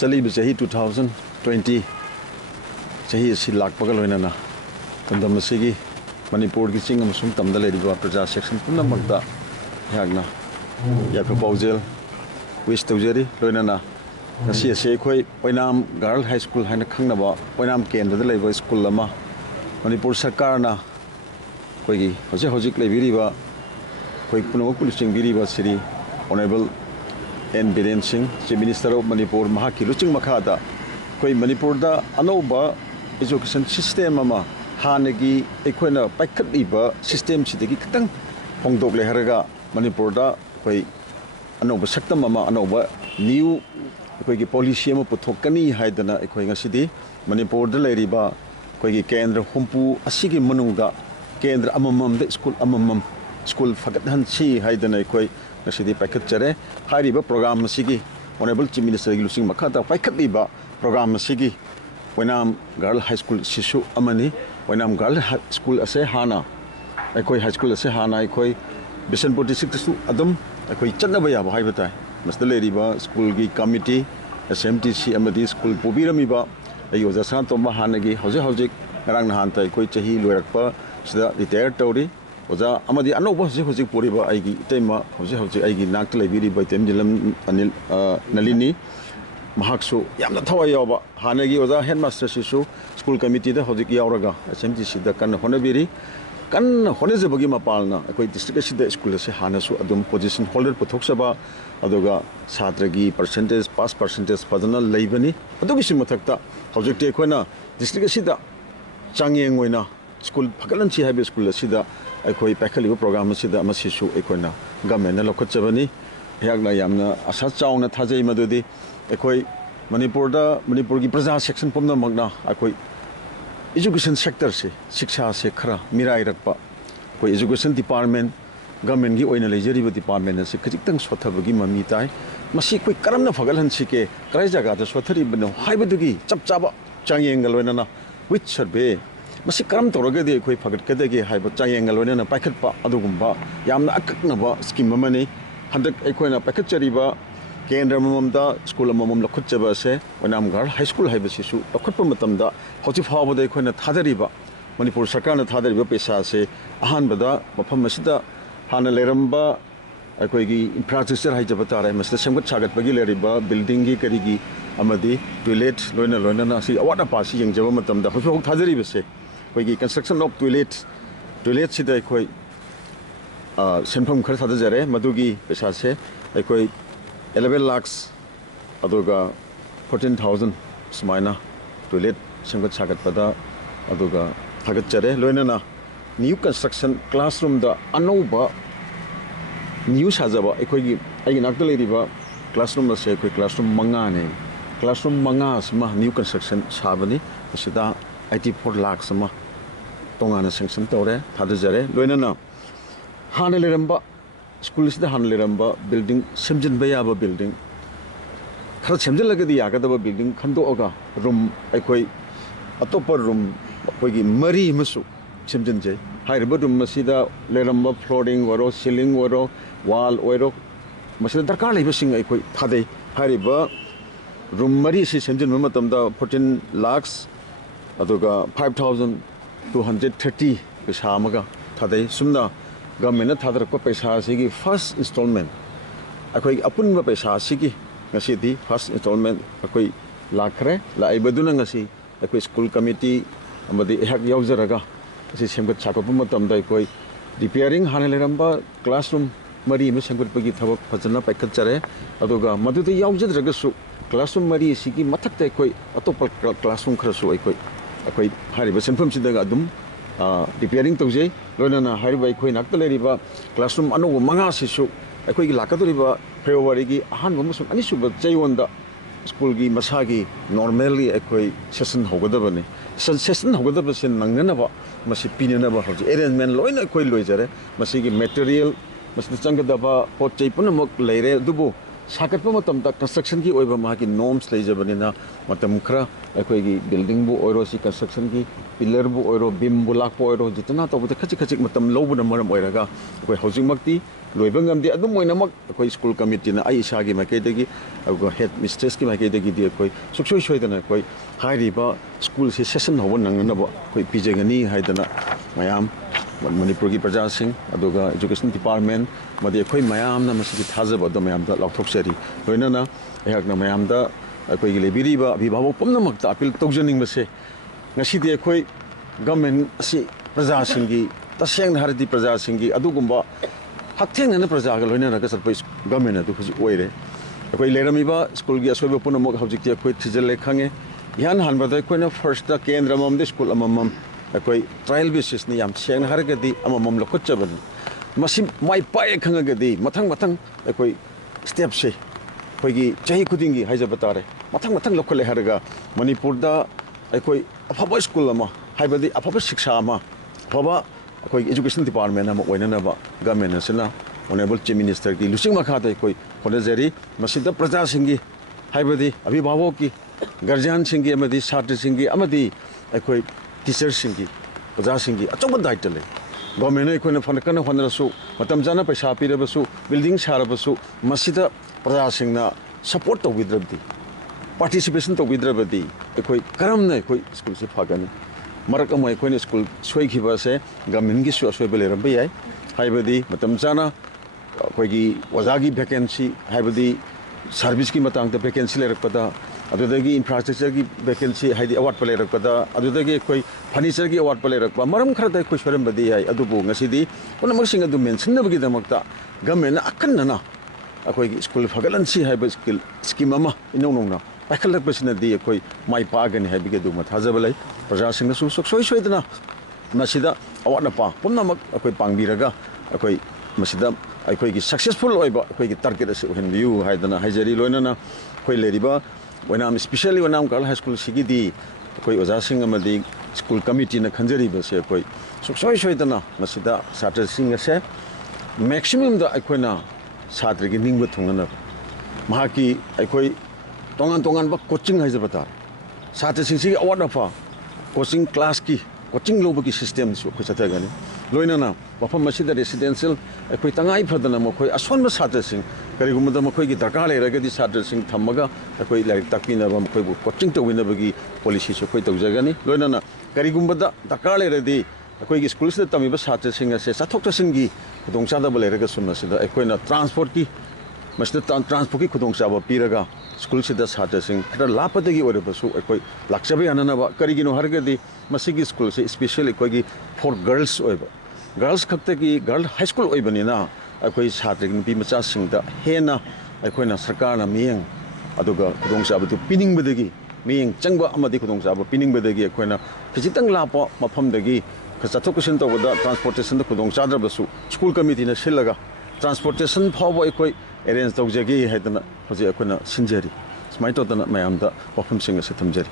चली चाही 2020 चाही असी लाकपग लोइनना तंदम असिगी मणिपुर की चिंग अमसुम तमदा लेरिबा प्रजा सेक्शन पुनमक्ता यागना याफे पाउजेल विश तौजेरी लोइनना ngasi ase khoi poinam girl high school haina khangnaba poinam kendra da leiba school lama manipur sarkar na koi gi hojik leibiriba koi puno pulising biriba siri honorable N Biren Singh Chief Minister of Manipur mahaki luching makhada koi manipur da anoba education system ama hanagi ekhoina paikhatliba system sidagi kitang hongdok le haraga manipur da koi anoba saktam ama anoba new अखोई policy पुथोकनी हाइदना अखोई ngasi Manipur लेरिबा अखोई केंद्र हुंपू असिगी मनुंगदा केंद्र अममम दे school फगतहनसी हाइदना अखोई ngasi पाइखतचरे हारिबा प्रोग्राम असिगी ऑनरेबल चीफ मिनिस्टर की लुसिंग मखादा पाइखतलिबा प्रोग्राम असिगी वैनाम गर्ल हाई स्कूल शिशु अमनी वैनाम गर्ल स्कूल असे हाना अखोई हाई स्कूल असे हाना अखोई बिशनपुर डिस्ट्रिक्ट सु अदम अखोई चन्नबा याबा हाइबता मस्त लेरिबा स्कूल की कमिटी SMTC अमदी स्कूल पुबीरमीबा अयो जसान तोमा हानगी हौजिक ngरang nahan tai koi chahi loirakpa sida retire tawri oja amadi anoba hौजिक poriba aigi itaima hौजिक aigi nakta leibiriba temjilam anil nalini mahaksu yamna thawai yawba hanagi oja headmaster sisu school committee da hौजिक yawraga SMTC da kan honabiri kan honezabagi mapalna akoi district asida school ase hanasu adum position holder puthokchaba aduga satragi percentage pass percentage fadana leibani adugi simathakta hौजिक te khoina district asida changyeng oina school phagalanchi haibe school asida akoi pakhaliba program asida amasisu ekoina government na lokhachabani yakna yamna asa chauna thajai madudi akoi manipur ki praja section pomna magna akoi education sector se shiksha se khara mirai rakpa koi education department government gi oina lejeriba department se khajitang sothabagi mami tai masi koi karamna phagalhan sike krai jaga da sothari bano haibadugi chapchaba changyeng loina na which survey masi karam toroga de koi phagat kadagi haiba changyeng loina na paikhatpa adugumba yamna akaknaba scheme amani handak ekoina paikhatchariba केंद्र ममदा school ममम लखुचबा से वनाम girl high school हाइबसिसु लखुटप मतमदा हौजि फावदा एखोना थादरिबा Manipur सरकार ना थादरिबा पैसा से अहानबदा मफम मसिदा हाना लेरंबा अखोइगी infrastructure हाइजबा तारे मसिदा सेमगत सागतबगी लेरिबा building गी करिगी अमदी toilet लोइना ना सी अवादा पासी यंगजबा मतमदा हौजि हौक थादरिबा से अखोइगी कंस्ट्रक्शन ऑफ टॉयलेट सिदा अखोइ सेनफम खर थादजरे मदुगी पैसा से अखोइ 11 lakhs aduga 14,000 smaina toilet semgat sagat pada aduga thagat chare loinana new construction classroom da anoba new sajaba ekoi ai nakta leriba classroom da se ekoi classroom manga ne classroom manga sama new construction sabani sida 84 lakhs sama tongana sanction tore thadajare loinana hana leramba school से हानलेरंबा building सेमजिनबा याबा building खरा सेमजिनलगदि यागदबा building खंदोगा room अखोई अतोप room अखोई मरी मसु सेमजिनजे हाइरबा room मसिदा लेरंबा flooring वरो ceiling वरो वाल वरो मसिदा दरकार लेबसिंग अखोई थादे हाइरबा रूम मरी से सेमजिनबा मतमदा 14 lakhs अदुगा 5,230 पैसा अमगा थादे सुमना गवर्नमेंट थादरक पैसा की फर्स्ट इंस्टॉलमेंट अखोई अपुनब पैसा की फर्स्ट इंस्टॉलमेंट अखोई लाखरे लाइबदुना अखोई स्कूल कमिटी अमदी एहक यावजरगा सेमगत सागप मतमदा अखोई रिपेयरिंग हाने लेरंबा क्लासरूम मरी में सेमगतपगी थबक फजना पाइखतचरे अदुगा मदुदा यावजद्रगसु क्लासरूम मरी सिगी मथक्ते अखोई अतोप क्लासरूम खरसु अखोई हारिबा सेनफम सिदगा अदुम रिपेयरिंग तौजे लोनना हारिबा अखोई नाक्ता लेरिबा क्लासरूम अनोब मंगा सिसु अखोई लाकदोरिबा फेब्रुवारी की अहानबा मसुम अनिसुबा चैवंदा स्कूल की मसागी नॉर्मली अखोई सेशन होगदबने सेशन होगदबसे नंगनबा masi pinanaba hauji arrangement loina koi loijare masi gi material masi changdaba pot chei punamak leire dubu sakatpa matamda construction ki oiba ma ki norms leijabanina matam khara akoi gi building bu oiro si construction ki pillar bu oiro beam bu lakpo oiro jitana to bute khachi khachi matam lobuna maram oiraga akoi housing makti loibangam di adum moinamak akoi school committee na ai isa gi makai degi ago head mistress ki makai degi di akoi suksoi soidana akoi hairiba school se session hobo nanganaba akoi pijengani haidana mayam Manipur ki praja sing aduga education department madi akoi mayam na masigi thajaba do mayam da lauthok seri loina na ehak na mayam da akoi gi lebiri ba abhivavak pumnamak ta appeal tawjaning base ngasi di akoi government asi praja sing gi taseng hardi praja sing gi adugumba haktheng na praja ga loina na ka sarpai government adu khuji oire akoi lerami ba school gi asoiba punamak hawjik ti akoi thijal le khange yan hanba da akoi na first da kendra mam de school amam akoi trial basis ni yam seng hargadi amamam lokotchaban masim mai pae khangagadi mathang mathang akoi step se koigi chahi khudingi haijaba tare mathang mathang lokhale harga manipur da akoi afaba school ama haibadi afaba shiksha ama afaba akoi education department ama oinana ba government asina honorable chief minister ki lusing makha da akoi honajari masida praja singi haibadi abhivavak ki guardian singi amadi chhatra singi amadi akoi teacher singi praja singi achoba daita le government ai koina fanakana honarasu matam jana paisa pirabasu building sarabasu masida praja singna support to widrabdi participation to widrabdi ekoi karamna ekoi school se phagani marak amai koina school soi khiba se government gi su asoi bele rambai ai haibadi matam jana koigi wazagi vacancy haibadi service ki matang ta vacancy le rakpada adudagi infrastructure ki vacancy haidi award pale rakpada adudagi koi furniture ki award pale rakpa maram khara dai koi soram badi ai adubu ngasidi onamak singa du mention nabagi damakta government akanna na akoi school phagalan si haiba skill scheme ama inonongna pakhalak basina di koi mai pa gani haibige du mathajabalai praja singna su soksoi soidana masida award na pa punnamak akoi pangbiraga akoi masida akoi gi successful oiba akoi gi target ase uhenbiu haidana haijari loinana koi leriba wenam especially wenam girl high school sigidi koi oja sing amadi school committee na khanjari ba se koi suksoi soidana masida chhatra sing ase maximum da aikoina chhatra gi ningba thungana mahaki aikoi tongan tongan ba coaching haijaba ta chhatra sing si award fa coaching class ki coaching lobo ki system su khoi chatha gani loinana wafam masida residential aikoi tangai phadana mokoi asonba chhatra sing karigumda mokoi gi darkar le ragadi chhatra sing thamaga akoi laik takpina ba mokoi bu coaching to winabagi policy su khoi tawjagani loinana karigumda darkar le radi akoi gi school se tamiba chhatra sing ase chathok sing gi khudong chada ba le raga sumna sida akoi na transport ki masida transport ki khudong chaba piraga school se da chhatra sing khara lapadagi ore basu akoi lakchabe anana ba karigino hargadi masigi school se especially akoi gi for girls oiba girls khakta ki girl high school oibani na akoi chhatra gi nupi macha sing da hena akoi na sarkar na miyeng aduga khudong chaba tu pining badagi miyeng changba amadi khudong chaba pining badagi akoi na khijitang lapa mafam dagi chathok kusin to da transportation da khudong chadra basu school committee na silaga transportation phawa akoi arrange tawjagi haidana hoje akoi na sinjari smai to da mayam da wafam sing ase thamjari